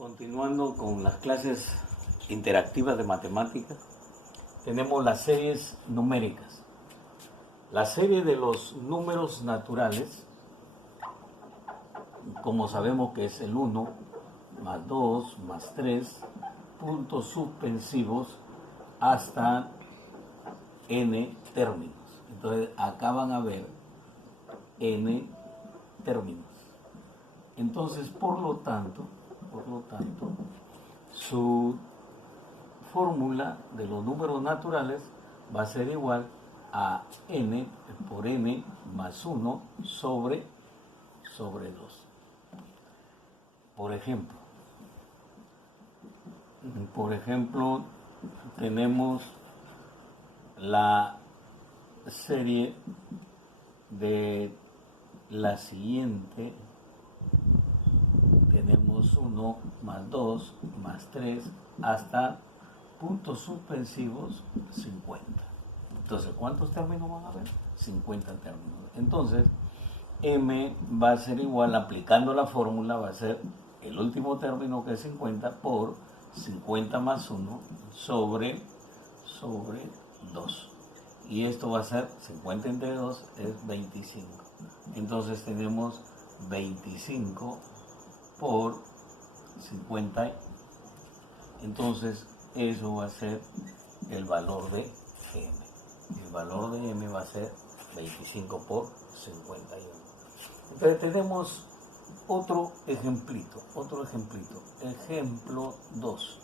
Continuando con las clases interactivas de matemáticas, tenemos las series numéricas. La serie de los números naturales, como sabemos que es el 1, más 2, más 3, puntos suspensivos hasta n términos. Entonces acá van a ver n términos. Entonces, por lo tanto, su fórmula de los números naturales va a ser igual a n por n más 1 sobre 2. Por ejemplo, tenemos la serie de la siguiente. Tenemos 1 más 2 más 3 hasta puntos suspensivos 50. Entonces, ¿cuántos términos van a haber? 50 términos. Entonces, m va a ser igual, aplicando la fórmula, va a ser el último término, que es 50, por 50 más 1 sobre 2. Y esto va a ser 50 entre 2 es 25. Entonces tenemos 25 por 50. Entonces eso va a ser el valor de m. El valor de m va a ser 25 por 51. Entonces tenemos otro ejemplito. Ejemplo 2.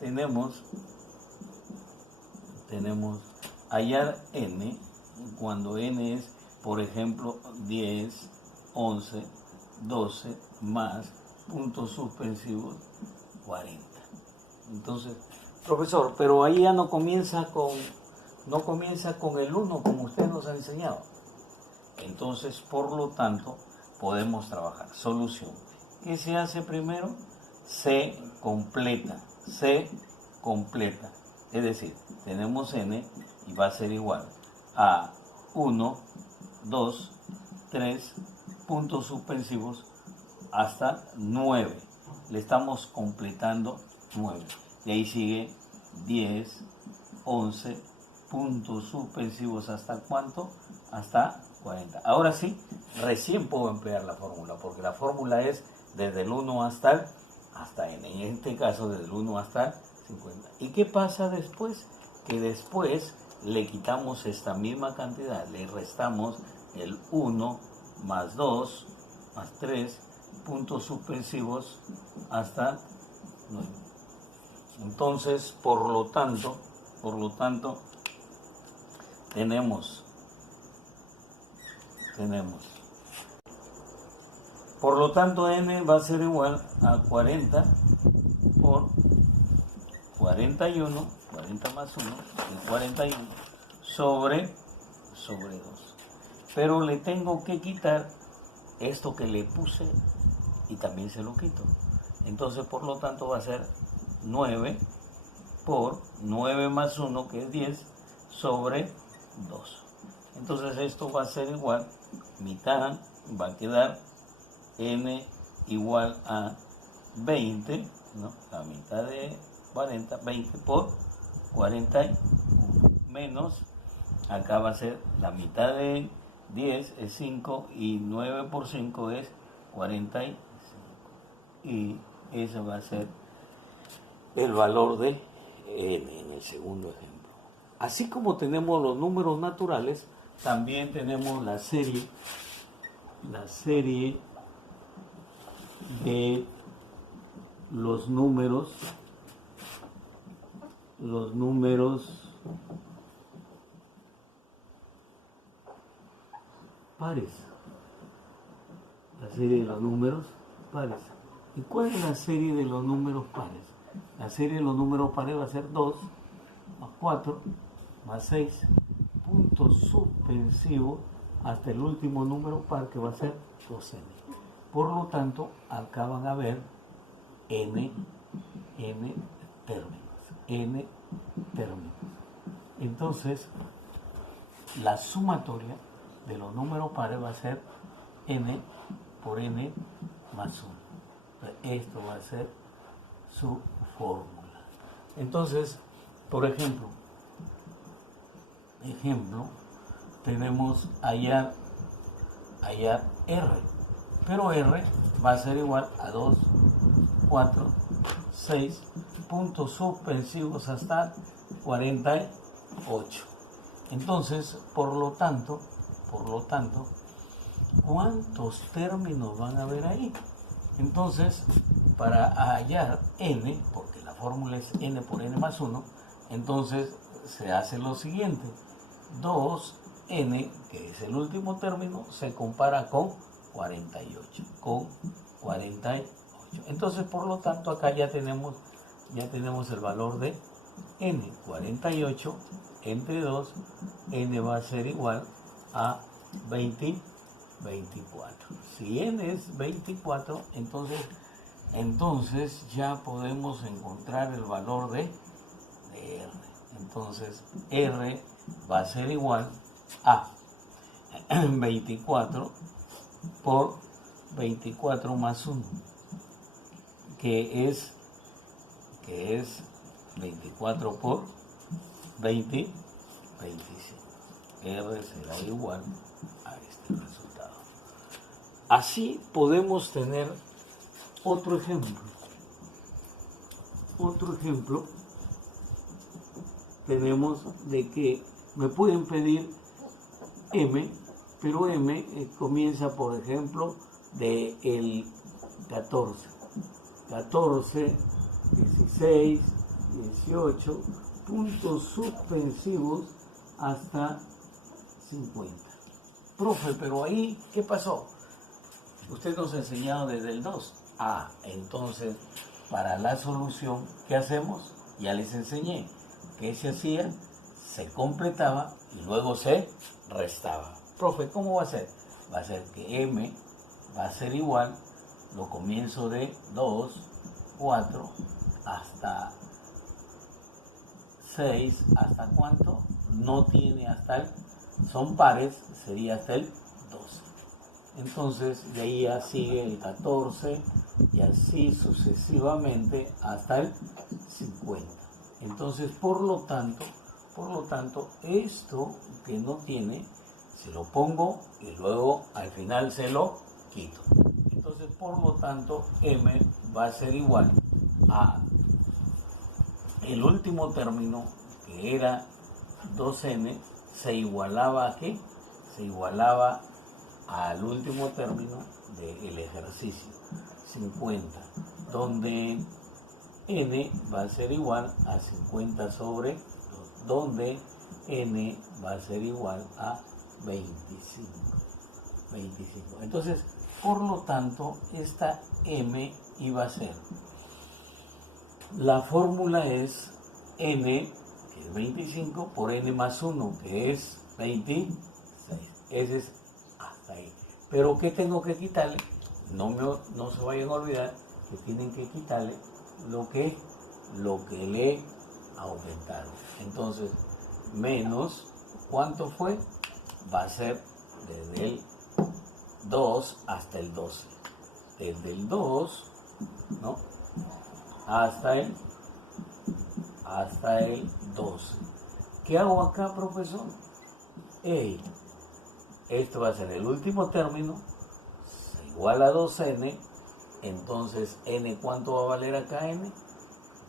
Tenemos hallar n cuando n es, por ejemplo, 10, 11, 12 más puntos suspensivos 40. Entonces, profesor, pero ahí ya no comienza con el 1 como usted nos ha enseñado. Entonces, por lo tanto, podemos trabajar. Solución. ¿Qué se hace primero? Se completa. Es decir, tenemos n y va a ser igual a 1, 2, 3 puntos suspensivos hasta 9. Le estamos completando 9. Y ahí sigue 10, 11 puntos suspensivos hasta ¿cuánto? Hasta 40. Ahora sí, recién puedo emplear la fórmula, porque la fórmula es desde el 1 hasta n. En este caso, desde el 1 hasta 50. ¿Y qué pasa después? Que después le quitamos esta misma cantidad, le restamos el 1 más 2 más 3 puntos suspensivos hasta 9. Entonces, por lo tanto, tenemos, por lo tanto, n va a ser igual a 40 por 41, 40 más 1, es 41, sobre 2. Pero le tengo que quitar esto que le puse y también se lo quito. Entonces, por lo tanto, va a ser 9 por 9 más 1, que es 10, sobre 2. Entonces, esto va a ser igual, mitad, va a quedar n igual a 20, ¿no? La mitad de 40, 20 por 41, menos, acá va a ser la mitad de 10 es 5 y 9 por 5 es 45. Y ese va a ser el valor de n en el segundo ejemplo. Así como tenemos los números naturales, también tenemos la serie de los números pares. La serie de los números pares. ¿Y cuál es la serie de los números pares? La serie de los números pares va a ser 2 más 4 más 6 puntos suspensivos hasta el último número par, que va a ser 2n. Por lo tanto, acá van a ver n términos. Entonces, la sumatoria de los números pares va a ser n por n más 1. Esto va a ser su fórmula. Entonces, por ejemplo, tenemos hallar R, pero R va a ser igual a 2, 4, 6 puntos suspensivos hasta 48. Entonces, por lo tanto, ¿cuántos términos van a haber ahí? Entonces, para hallar n, porque la fórmula es n por n más 1, entonces se hace lo siguiente. 2n, que es el último término, se compara con 48. Entonces, por lo tanto, acá ya tenemos el valor de n. 48 entre 2, n va a ser igual a 24. Si n es 24, entonces ya podemos encontrar el valor de r. Entonces, r va a ser igual a 24 por 24 más 1, que es 24 por 20, 25. R será igual a este resultado. Así podemos tener otro ejemplo. Tenemos de que me pueden pedir m, pero m comienza, por ejemplo, de el 14, 16, 18, puntos suspensivos hasta 50. Profe, pero ahí, ¿qué pasó? Usted nos ha enseñado desde el 2. Entonces, para la solución, ¿qué hacemos? Ya les enseñé. ¿Qué se hacía? Se completaba y luego se restaba. Profe, ¿cómo va a ser? Va a ser que m va a ser igual, lo comienzo de 2, 4, hasta 6, ¿hasta cuánto? No tiene hasta el, son pares, sería hasta el 12. Entonces, de ahí ya sigue el 14 y así sucesivamente hasta el 50. Entonces, por lo tanto, esto que no tiene, se lo pongo y luego al final se lo quito. Entonces, por lo tanto, m va a ser igual a el último término, que era 2n, se igualaba ¿a qué? Se igualaba al último término del ejercicio, 50, donde n va a ser igual a 50 sobre 2, donde n va a ser igual a 25. Entonces, por lo tanto, esta m iba a ser, la fórmula es n, que es 25, por n más 1, que es 26. Ese es hasta ahí. Pero ¿qué tengo que quitarle? No se vayan a olvidar que tienen que quitarle lo que le aumentaron. Entonces, menos, ¿cuánto fue? Va a ser desde el 2 hasta el 12. Desde el 2, ¿no? Hasta el 12. ¿Qué hago acá, profesor? Esto va a ser el último término, se iguala a 2n, entonces n, ¿cuánto va a valer acá n?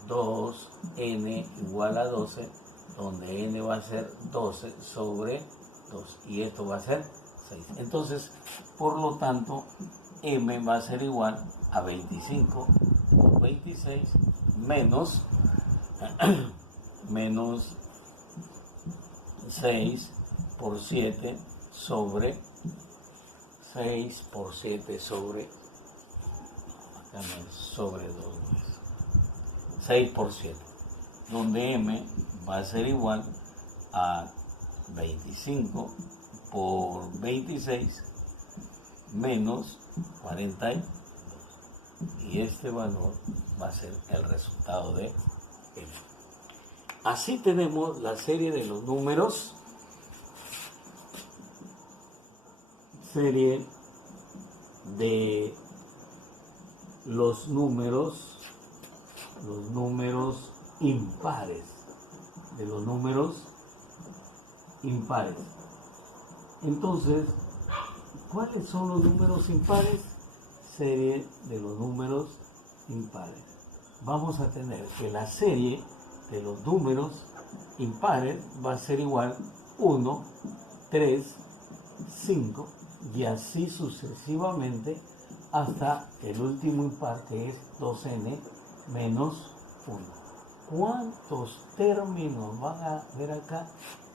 2n igual a 12, donde n va a ser 12 sobre 2, y esto va a ser 6. Entonces, por lo tanto, m va a ser igual a 25 por 26 menos 6 por 7 sobre 6 por 7 sobre, acá no es sobre 2, 6 por 7, donde m va a ser igual a 25 por 26 menos 42, y este valor va a ser el resultado de m. Así tenemos la serie de los números, serie de los números los números impares. De los números impares. Entonces, ¿cuáles son los números impares? Serie de los números impares. Vamos a tener que la serie de los números impares va a ser igual 1, 3, 5 y así sucesivamente hasta el último impar, que es 2n menos 1. ¿Cuántos términos van a ver acá?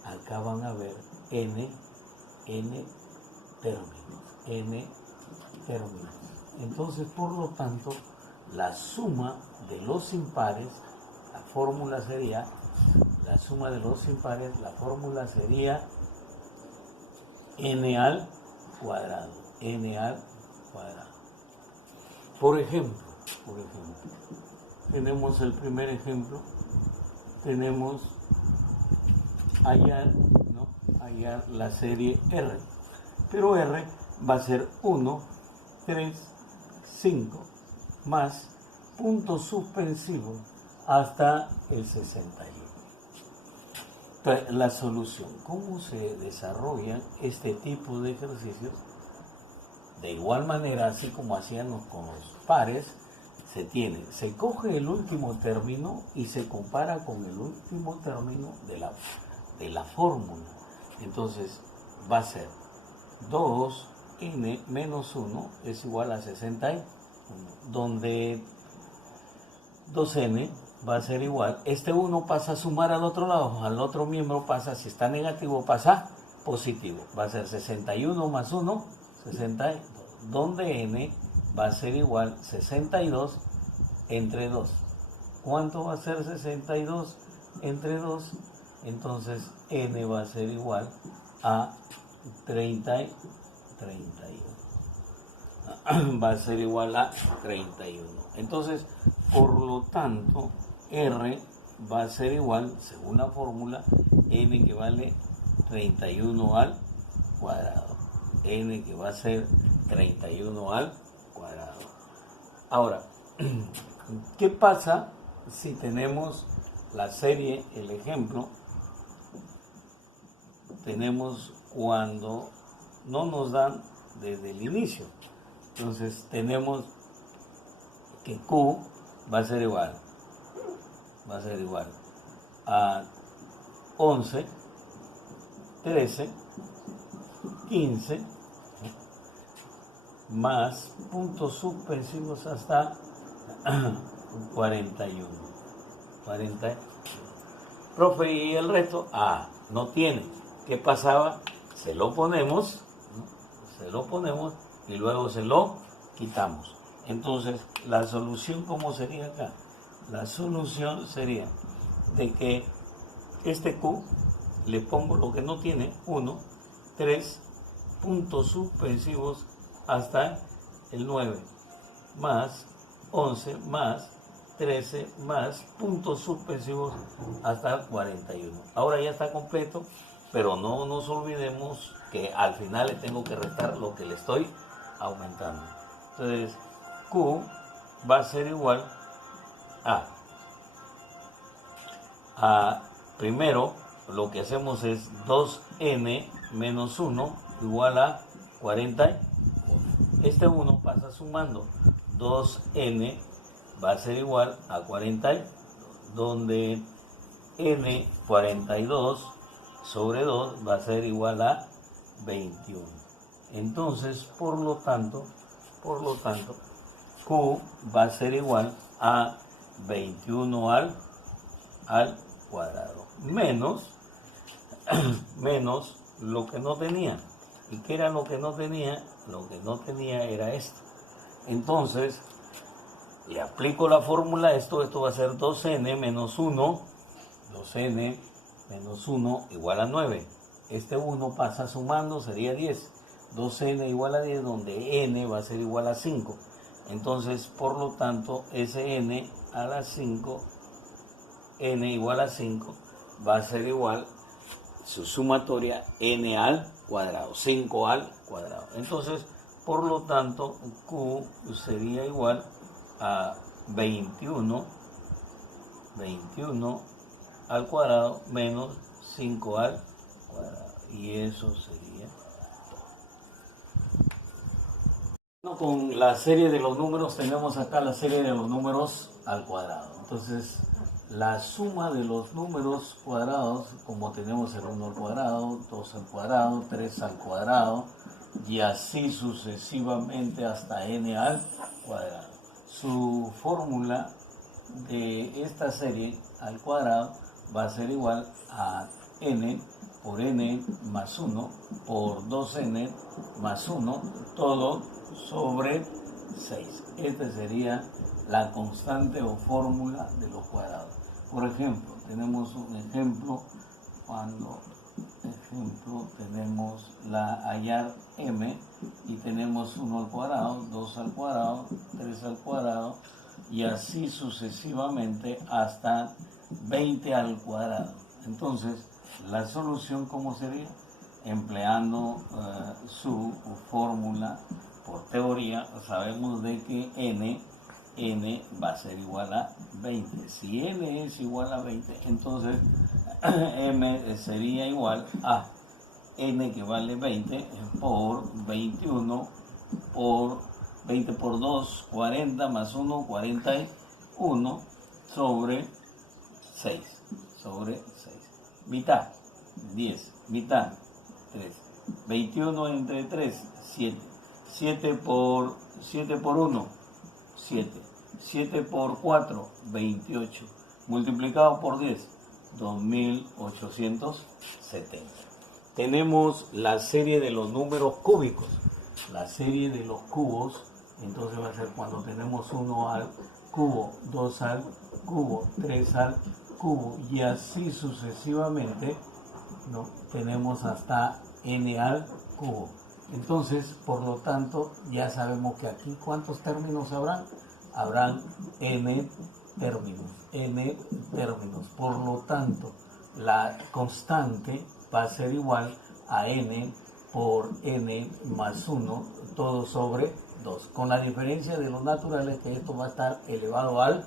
Acá van a ver n términos. Entonces, por lo tanto, la suma de los impares, la fórmula sería n al cuadrado. Por ejemplo, tenemos el primer ejemplo, tenemos hallar la serie R, pero R va a ser 1, 3, 5 más puntos suspensivos hasta el 61. Entonces, la solución, ¿cómo se desarrollan este tipo de ejercicios? De igual manera, así como hacíamos con los pares, se coge el último término y se compara con el último término de la fórmula. Entonces va a ser 2n menos 1 es igual a 61, donde 2n va a ser igual, este 1 pasa a sumar al otro lado, al otro miembro pasa, si está negativo pasa positivo, va a ser 61 más 1, 62, donde n va a ser igual 62 entre 2. ¿Cuánto va a ser 62 entre 2? Entonces n va a ser igual a 31. Va a ser igual a 31. Entonces, por lo tanto, R va a ser igual, según la fórmula, n que vale 31 al cuadrado. N que va a ser 31 al cuadrado. Ahora, ¿qué pasa si tenemos la serie, el ejemplo? Tenemos cuando no nos dan desde el inicio. Entonces tenemos que Q va a ser igual a 11, 13, 15 más puntos suspensivos hasta 41. Profe, ¿y el resto? No tiene. ¿Qué pasaba? Se lo ponemos y luego se lo quitamos. Entonces, la solución, ¿cómo sería acá? La solución sería de que este Q le pongo lo que no tiene, 1, 3 puntos suspensivos hasta el 9, más 11, más 13, más puntos suspensivos hasta 41. Ahora ya está completo, pero no nos olvidemos que al final le tengo que restar lo que le estoy aumentando. Entonces, Q va a ser igual a primero lo que hacemos es 2n menos 1 igual a 41. Este 1 pasa sumando, 2n va a ser igual a 40, donde n 42 sobre 2 va a ser igual a 21. Entonces, por lo tanto, Q va a ser igual a 21 al cuadrado, menos lo que no tenía. ¿Y qué era lo que no tenía? Lo que no tenía era esto. Entonces, le aplico la fórmula, esto va a ser 2n menos 1, 2n menos 1 igual a 9. Este 1 pasa sumando, sería 10. 2n igual a 10, donde n va a ser igual a 5. Entonces, por lo tanto, ese n a la 5, n igual a 5, va a ser igual, su sumatoria, n al cuadrado, 5 al cuadrado. Entonces, por lo tanto, Q sería igual a 21 21 al cuadrado menos 5 al cuadrado. Y eso sería... Con la serie de los números tenemos acá la serie de los números al cuadrado. Entonces, la suma de los números cuadrados, como tenemos el 1 al cuadrado, 2 al cuadrado, 3 al cuadrado, y así sucesivamente hasta n al cuadrado. Su fórmula de esta serie al cuadrado va a ser igual a n por n más 1 por 2n más 1, todo sobre 6. Esta sería la constante o fórmula de los cuadrados. Por ejemplo, tenemos un ejemplo cuando tenemos hallar m y tenemos 1 al cuadrado, 2 al cuadrado, 3 al cuadrado y así sucesivamente hasta 20 al cuadrado. Entonces, la solución, ¿cómo sería? Empleando su fórmula por teoría, sabemos de que n va a ser igual a 20. Si n es igual a 20, entonces m sería igual a n, que vale 20, por 21 por 20 por 2, 40 más 1, 41 sobre 6. Sobre 6. Mitad, 10. Mitad, 3. 21 entre 3, 7. 7 por 1, 7. 7 por 4, 28. Multiplicado por 10, 2870. Tenemos la serie de los números cúbicos. La serie de los cubos, entonces va a ser cuando tenemos 1 al cubo, 2 al cubo, 3 al cubo y así sucesivamente, ¿no? Tenemos hasta n al cubo. Entonces, por lo tanto, ya sabemos que aquí, ¿cuántos términos habrán? Habrán n términos. Por lo tanto, la constante va a ser igual a n por n más 1, todo sobre 2. Con la diferencia de los naturales que esto va a estar elevado al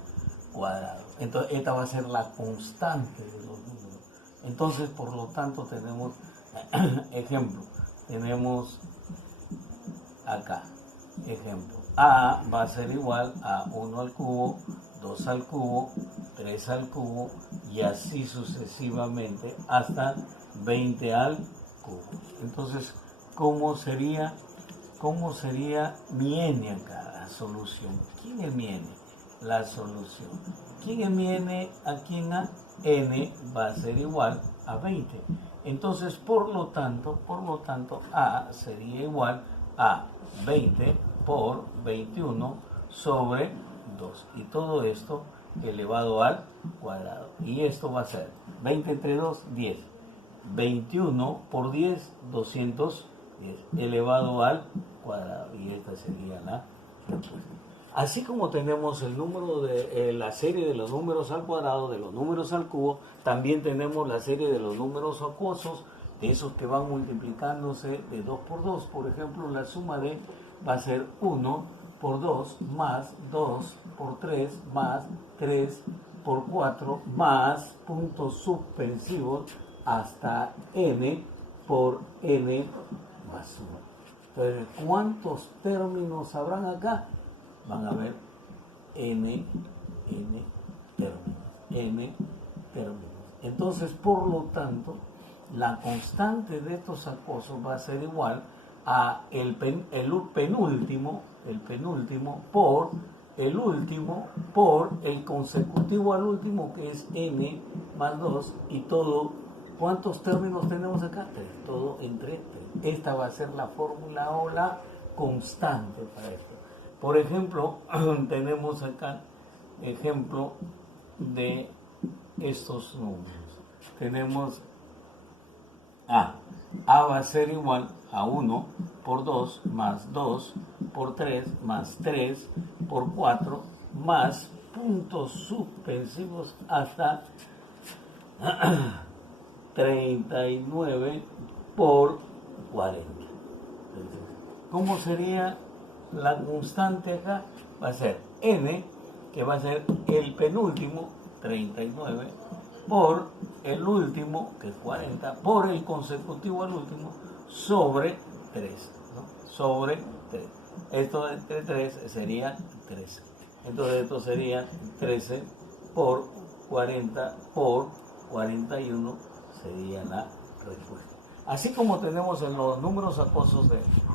cuadrado. Entonces, esta va a ser la constante de los números. Entonces, por lo tanto, tenemos, ejemplo, tenemos acá, ejemplo, a va a ser igual a 1 al cubo, 2 al cubo, 3 al cubo y así sucesivamente hasta 20 al cubo. Entonces, ¿cómo sería mi n acá? La solución. ¿Quién es mi n? La solución. ¿Quién es mi n aquí en a? N va a ser igual a 20. Entonces, por lo tanto, a sería igual a 20 por 21 sobre 2. Y todo esto elevado al cuadrado. Y esto va a ser 20 entre 2, 10. 21 por 10, 210 elevado al cuadrado. Y esta sería la respuesta. Así como tenemos el número de la serie de los números al cuadrado, de los números al cubo, también tenemos la serie de los números acuosos, de esos que van multiplicándose de 2 por 2. Por ejemplo, la suma de va a ser 1 por 2 más 2 por 3 más 3 por 4 más puntos suspensivos hasta n por n más 1. Entonces, ¿cuántos términos habrán acá? Van a haber n términos. Entonces, por lo tanto, la constante de estos acosos va a ser igual a el penúltimo por el último por el consecutivo al último, que es n más 2, y todo. ¿Cuántos términos tenemos acá? 3, todo entre 3. Esta va a ser la fórmula o la constante para esto. Por ejemplo, tenemos acá ejemplo de estos números. Tenemos a va a ser igual a 1 por 2 más 2 por 3 más 3 por 4 más puntos suspensivos hasta 39 por 40. Entonces, ¿cómo sería la constante acá? Va a ser n, que va a ser el penúltimo, 39 por el último, que es 40, por el consecutivo al último, sobre 3, ¿no? Sobre 3. Esto entre 3 sería 13. Entonces esto sería 13 por 40 por 41 sería la respuesta. Así como tenemos en los números acuosos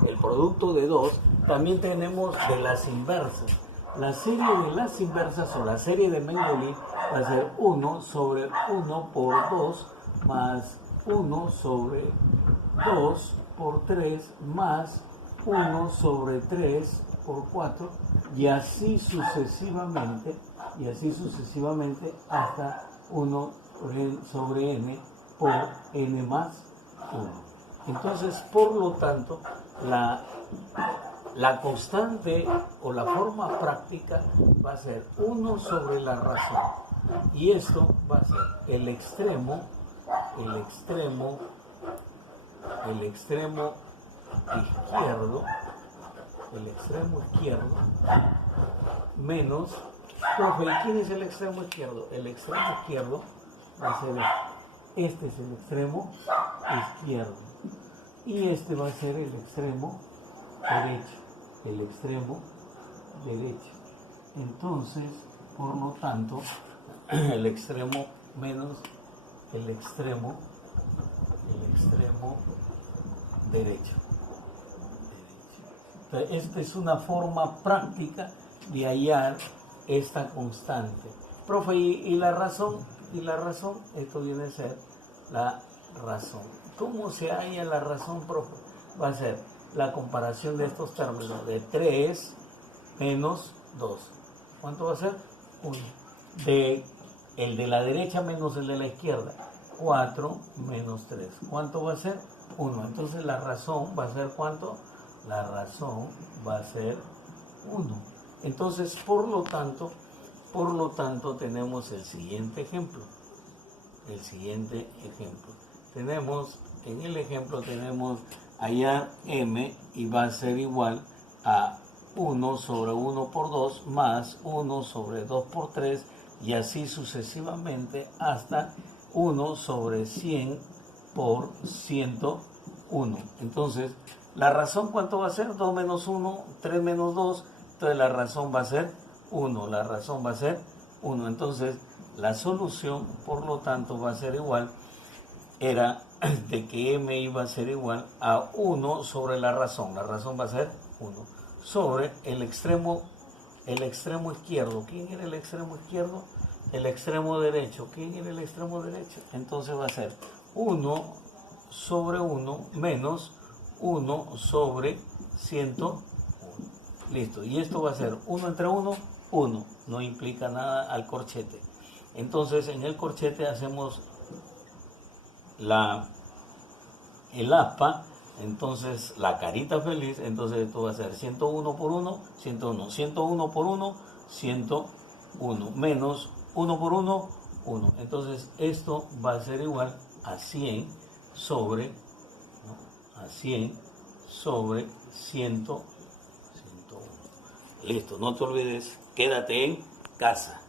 el producto de 2, también tenemos de las inversas. La serie de las inversas o la serie de Mendeleev va a ser 1 sobre 1 por 2 más 1 sobre 2 por 3 más 1 sobre 3 por 4 y así sucesivamente hasta 1 sobre n por n más 1. Entonces, por lo tanto, la constante o la forma práctica va a ser 1 sobre la razón. Y esto va a ser el extremo izquierdo menos, profe, ¿y quién es el extremo izquierdo? El extremo izquierdo va a ser este es el extremo izquierdo y este va a ser el extremo derecho. Entonces, por lo tanto, el extremo menos el extremo derecho. Entonces, esta es una forma práctica de hallar esta constante. Profe, ¿y la razón? Esto viene a ser la razón. ¿Cómo se halla la razón, profe? Va a ser la comparación de estos términos de 3 menos 2. ¿Cuánto va a ser? 1. El de la derecha menos el de la izquierda. 4 menos 3. ¿Cuánto va a ser? 1. Entonces la razón va a ser ¿cuánto? La razón va a ser 1. Entonces, por lo tanto, tenemos el siguiente ejemplo. Tenemos, en el ejemplo tenemos allá m y va a ser igual a 1 sobre 1 por 2 más 1 sobre 2 por 3 y así sucesivamente hasta 1 sobre 100 por 101. Entonces, la razón, ¿cuánto va a ser? 2 menos 1, 3 menos 2. Entonces, la razón va a ser 1. Entonces, la solución, por lo tanto, va a ser igual. Era de que m iba a ser igual a 1 sobre la razón. La razón va a ser 1 sobre el extremo izquierdo. ¿Quién era el extremo izquierdo? El extremo derecho. ¿Quién era el extremo derecho? Entonces va a ser 1 sobre 1 menos 1 sobre 101. Listo. Y esto va a ser 1 entre 1, 1. No implica nada al corchete. Entonces en el corchete hacemos el aspa, entonces la carita feliz, entonces esto va a ser 101 por 1, 101, 101 por 1, 101, menos 1 por 1, 1. Entonces esto va a ser igual a 100 sobre, ¿no? A 100 sobre 100, 101. Listo, no te olvides, quédate en casa.